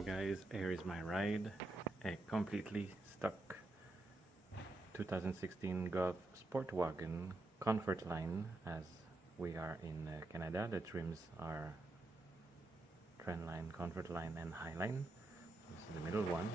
So guys, here is my ride, a completely stuck 2016 Golf Sportwagen Comfort Line, as we are in Canada. The trims are Trendline, Comfort Line and Highline. This is the middle one.